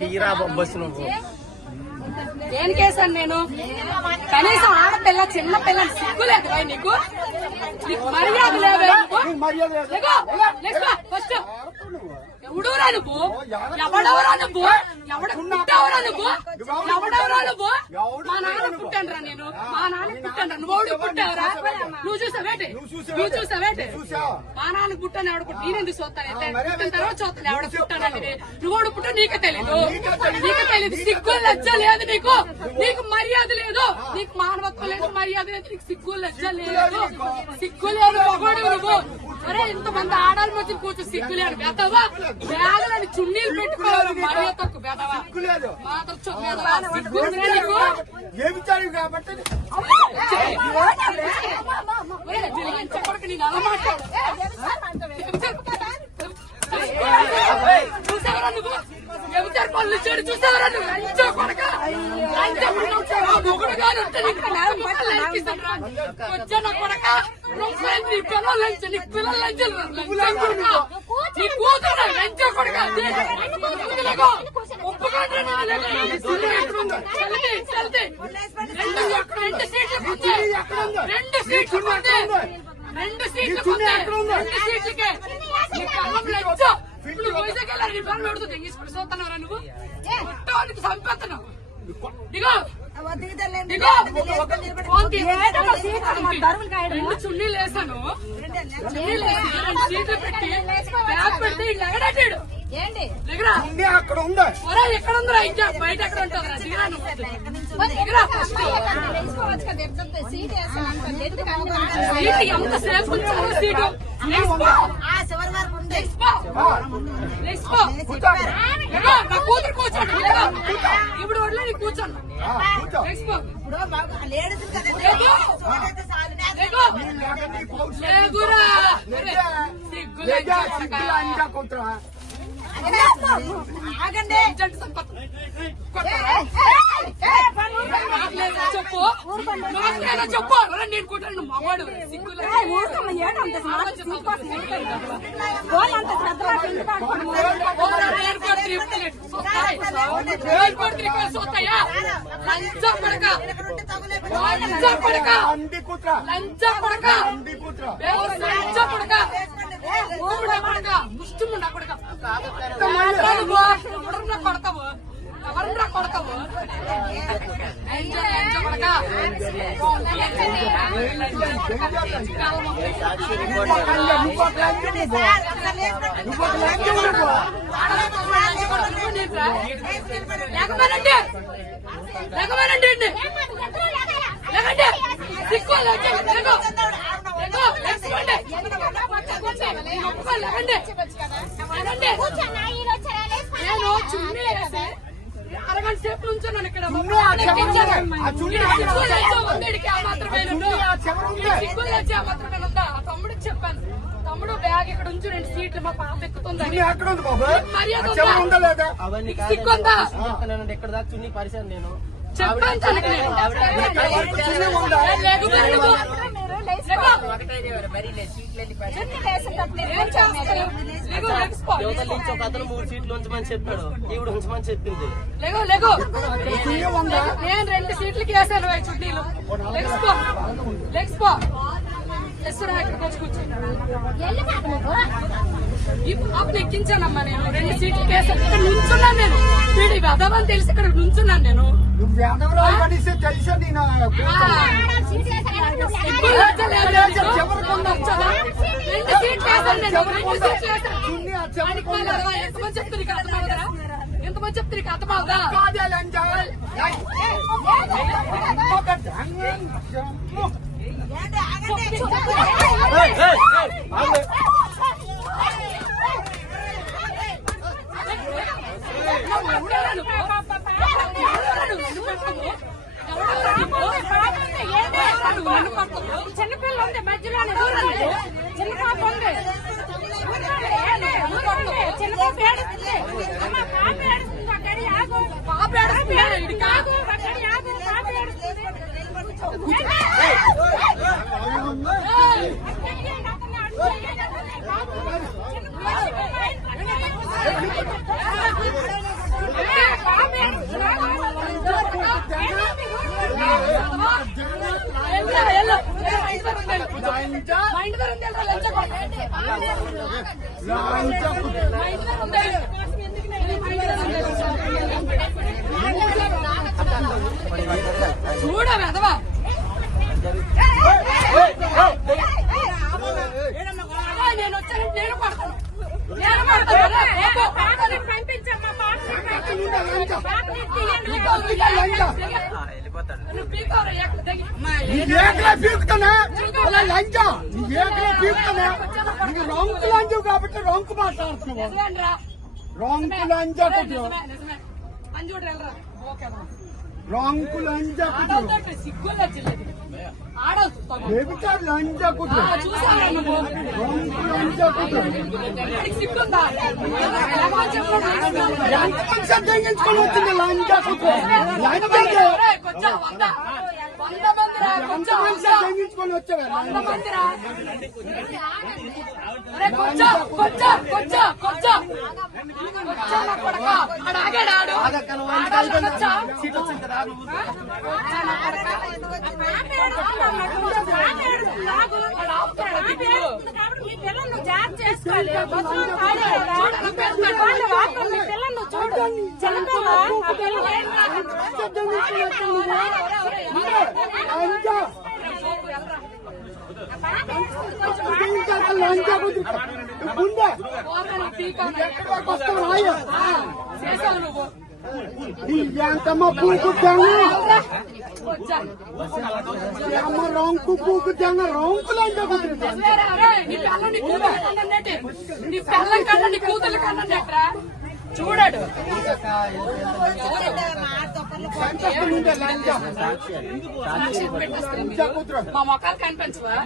తీరా బస్సు నువ్వు ఏం కేసాను నేను? కనీసం ఆడపిల్ల చిన్న పిల్లని సిగ్గులేదు నీకు? మర్యాద లేదా? ఫస్ట్ ఎవడురా నువ్వు? ఎవడెవరా నువ్వు? ఎవడ పుట్టావరా నువ్వు? ఎవడెవరా నువ్వు? మా నాన్న పుట్టానురా నేను. మా నాన్న పుట్టాను. నువ్వు పుట్టావరా? నువ్వు చూసావేంటి? నువ్వు చూసావేంటి? మా నాన్న పుట్టాను. ఎవడ పుట్టి నేనెందుకు చూస్తానైతే? పుట్టిన తర్వాత చూస్తాను ఎవడ పుట్టానంటే. నువ్వు పుట్టా నీకే తెలీదు. నీకే తెలీదు. సిగ్గు లజ్జ లేదు నీకు. నీకు మర్యాద లేదు. నీకు మానవత్వం లేదు, మర్యాద లేదు. నీకు సిగ్గు లజ్జ లేదు. సిగ్గు లేదు మగోడు నువ్వు. అరే ఇంతమంది ఆడాలి మధ్య కూర్చో సిగ్గు లేదు. బెదవా బ్యాగులని చున్నీలు పెట్టుకోవాలి. మర్యాద తక్కువ బెదవా మాత్రం సిగ్గు నీకు. చెప్పడానికి నేను అలా మాట్లాడు. చూసావరా నువ్వు? ఎవరు పనులు ఇచ్చాడు చూసావరా నువ్వు? లంచో కొడక మొగుడు గారు వచ్చా నా కొడక నీ పిల్లలు లంచ నీ పిల్లలు లంచాలు నీ కూతురు లంచో కొడక రెండు సీట్లు సీట్లకే ఇప్పుడు వైజాగ్ వెళ్ళారు. నీ పనులు అడుగుతుంది తీసుకుని చూస్తున్నారా నువ్వు? మొత్తానికి చంపేస్తున్నావు. దిగో రెండు చున్నీలు వేసాను. చున్నీలు వేసి రెండు సీట్లు పెట్టి బ్యాగ్ పెట్టి లెగడాడు. అక్కడ ఉందా? ఎక్కడ ఉందిరా? ఇంకా బయట ఎక్కడ ఉంటుందిరా? దిగరా నువ్వు. దిగరా ఫస్ట్. ఎంతసేపు ఉంచారు సీటు? నా కూతురు కూర్చోండి. ఇప్పుడు వడ్లే నీ కూర్చోండి. చెప్పు చెప్పు. నేను కూర్చోండి మగవాడు సిగ్గులు చూస్తాయా? లంచ పడక లంచ పడక లంచ పడక లంచ పడక ముష్టిముండా కొడక ఎవరన్నా కొడతావు? ఎవరన్నా కొడతావు? లేకపోయినండి నేను చున్నీ వేసి అరగంట సేపు నుంచున్నాను ఇక్కడ. తమ్ముడికి చెప్పాను, తమ్ముడు బ్యాగ్ ఇక్కడ ఉంచు, రెండు సీట్లు మా పాప ఎక్కుతుంది. సిగ్గుందా? ఎక్కడ దాకా చున్నీ పరిచయం నేను చెప్పాను. ఒక అతను 3 సీట్లు ఉంచమని చెప్పాడు, ఈవిడ ఉంచమని చెప్పింది. నేను 2 సీట్లకి వేసాను చుట్టీలు. ఇక్కడికి వచ్చి కూర్చొని ఈ పాపను ఎక్కించానమ్మా. నేను 2 సీట్లకి వేసాను. ఇక్కడ నుంచున్నాను నేను. వీడి వెదవని తెలిసి ఇక్కడ నుంచున్నాను నేను. తెలుసా నేను 2 సీట్లు వేసాను నేను. 2 సీట్లు వేసాను. ఎంతమంది చెప్తే నీకు అర్థమవుతారా? ఎంతమంది చెప్తే నీకు అర్థమవుతా? చిన్నపిల్ల ఉంది మధ్యలో, చిన్న పాప ఉంది, చిన్న పాప ఏడుస్తుంది. పాప ఏడుస్తుంది. కాదు అక్కడి ఆగు. పాప ఏడుస్తుంది. లంచ మా ఇంటి దగ్గర ఉంది ఏంట్రా లంచ కొడుకు? లంచ మా ఇంటి దగ్గర ఉంది. చూడ వెదవా నేను వచ్చాను నేను పడతాను నేను పడతాను ఏకలా పీకుతానా అలా లంచ ఏకలా పీకుతానా నీకు రొంకు లంచ కాబట్టి రొంకు మాట్లాడుతున్నావు రొంకు లంచ కుట్టు రొంకు లంచ కుట్టు సిగ్గుల్లో చిల్లది ఆడవుతుంది ఏమిటా లంచ కుట్టు చూసాను నువ్వు రొంకు లంచ కుట్టు వాడికి సిగ్గుందా ఎంత మంచి తెగించుకొని వచ్చింది లంచ కుట్టు లంచ కొంచెం వంద మందిరా ఎంత కొంచెం మంచి తెగించుకొని వచ్చావా 100 మందిరా అరే కొంచెం కొంచెం కొంచెం కొంచెం కొంచెం నా కొడక ఆడు ఆగాడు ఆడు ఆడాలి కొంచెం సీట్ వచ్చింది కదా నువ్వు కొంచెం నా కొడక ఆడు ఆపుతాడా దిక్కు? లంచ కుట్టు గుండె పోతాను, పీకాను. ఎక్కడి వరకు వస్తావు రాయ చేసావు నువ్వు ఎంతమ్మ పూకు తెంగ వచ్చా అమ్మ రొంకు పూకు తెంగ రొంకు లంచ కుట్టు నీ పిల్లం నీ కూతురు కన్నట్టే నీ పిల్లం కన్నా నీ కూతురు కన్నట్రా చూడాడు లంచ మా మొక్కలు కనిపించవా